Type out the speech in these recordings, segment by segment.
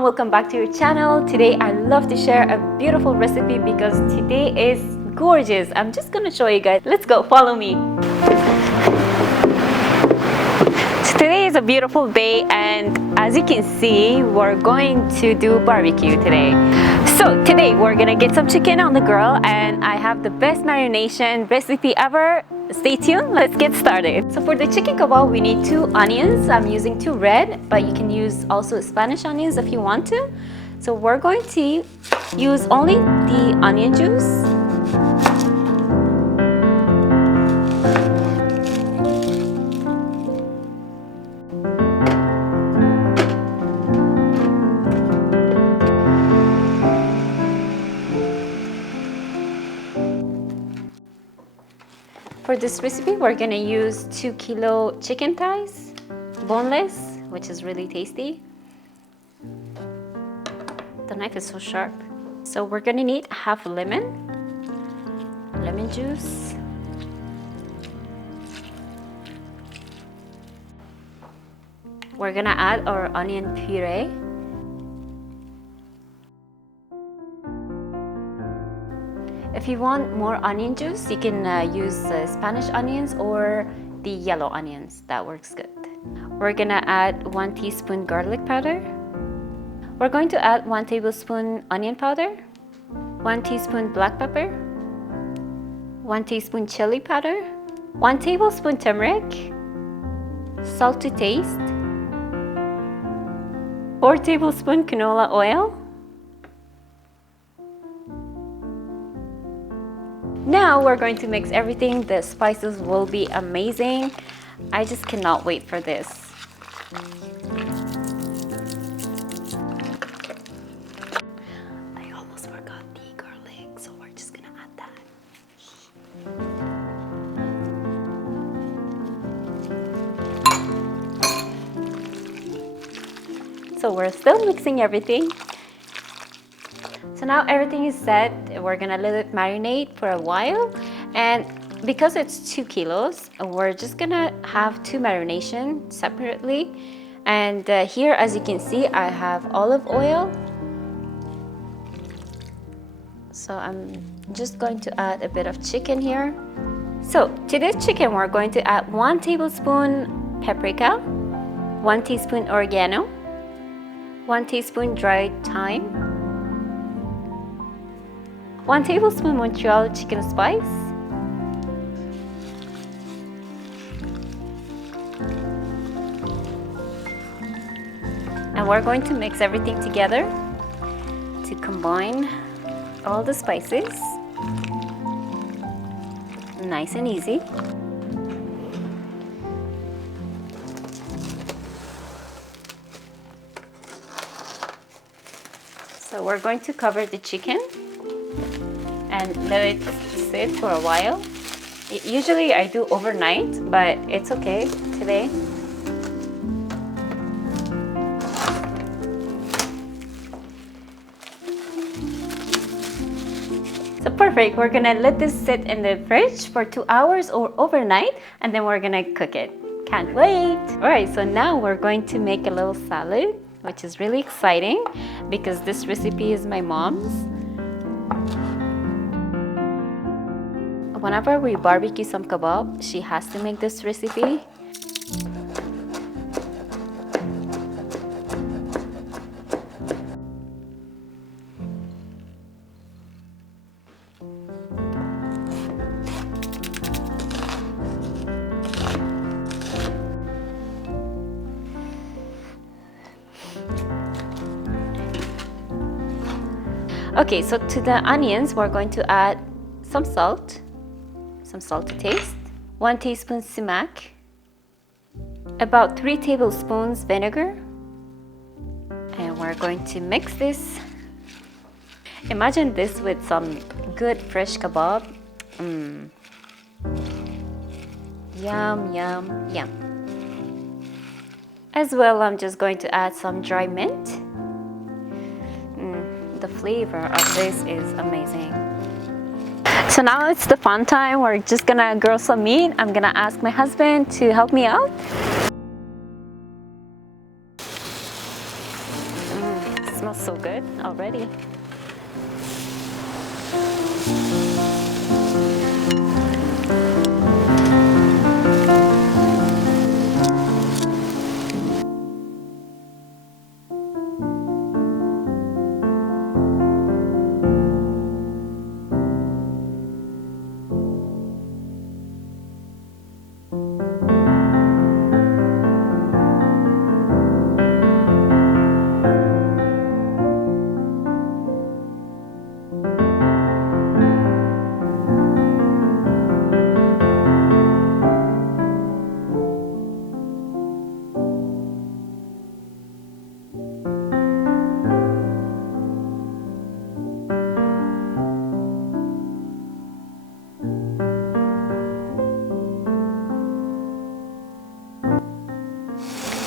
everyone, welcome back to your channel. Today I love to share a beautiful recipe because today is gorgeous. I'm just gonna show you guys. Let's go, follow me. Today is a beautiful day and as you can see, we're going to do barbecue today. So today we're gonna get some chicken on the grill and I have the best marination recipe ever. Stay tuned, let's get started. So for the chicken kebab, we need 2 onions. I'm using 2 red, but you can use also Spanish onions if you want to. So we're going to use only the onion juice. For this recipe, we're gonna use 2 kilo chicken thighs, boneless, which is really tasty. The knife is so sharp. So we're gonna need half a lemon juice. We're gonna add our onion puree. If you want more onion juice, you can use Spanish onions or the yellow onions. That works good. We're gonna add 1 teaspoon garlic powder. We're going to add 1 tablespoon onion powder, 1 teaspoon black pepper, 1 teaspoon chili powder, 1 tablespoon turmeric, salt to taste, 4 tablespoon canola oil. Now we're going to mix everything. The spices will be amazing. I just cannot wait for this. I almost forgot the garlic, so we're just gonna add that. So we're still mixing everything. So now everything is set, we're gonna let it marinate for a while. And because it's 2 kilos, we're just gonna have 2 marination separately. And here, as you can see, I have olive oil. So I'm just going to add a bit of chicken here. So to this chicken, we're going to add 1 tablespoon paprika, 1 teaspoon oregano, 1 teaspoon dried thyme, 1 tablespoon Montreal chicken spice, and we're going to mix everything together to combine all the spices. Nice and easy. So we're going to cover the chicken and let it sit for a while. Usually I do overnight, but it's okay today. So perfect, we're gonna let this sit in the fridge for 2 hours or overnight, and then we're gonna cook it. Can't wait. All right, so now we're going to make a little salad, which is really exciting because this recipe is my mom's. Whenever we barbecue some kebab, she has to make this recipe. Okay, so to the onions, we're going to add some salt to taste, 1 teaspoon sumac, about 3 tablespoons vinegar, and we're going to mix this. Imagine this with some good fresh kebab. Yum, yum, yum. As well, I'm just going to add some dry mint. The flavor of this is amazing. So now it's the fun time. We're just gonna grill some meat. I'm gonna ask my husband to help me out. already.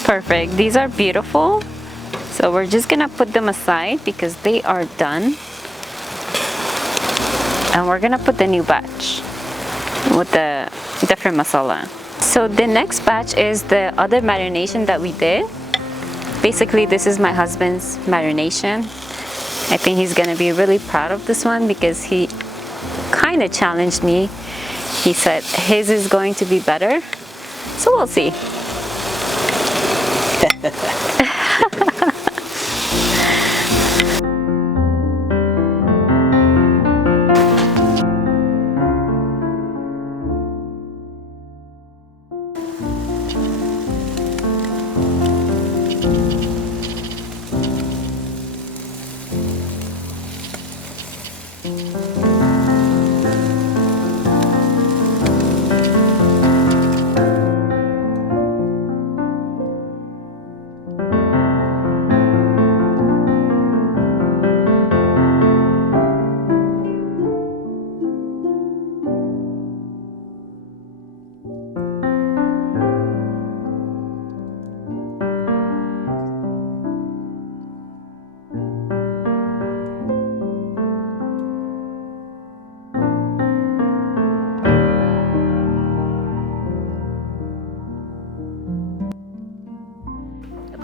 Perfect. These are beautiful. So we're just gonna put them aside because they are done. And we're gonna put the new batch with the different masala. So the next batch is the other marination that we did. Basically, this is my husband's marination. I think he's gonna be really proud of this one because he kind of challenged me. He said his is going to be better. So we'll see.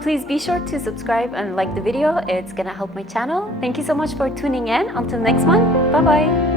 Please be sure to subscribe and like the video. It's gonna help my channel. Thank you so much for tuning in. Until next one, bye bye.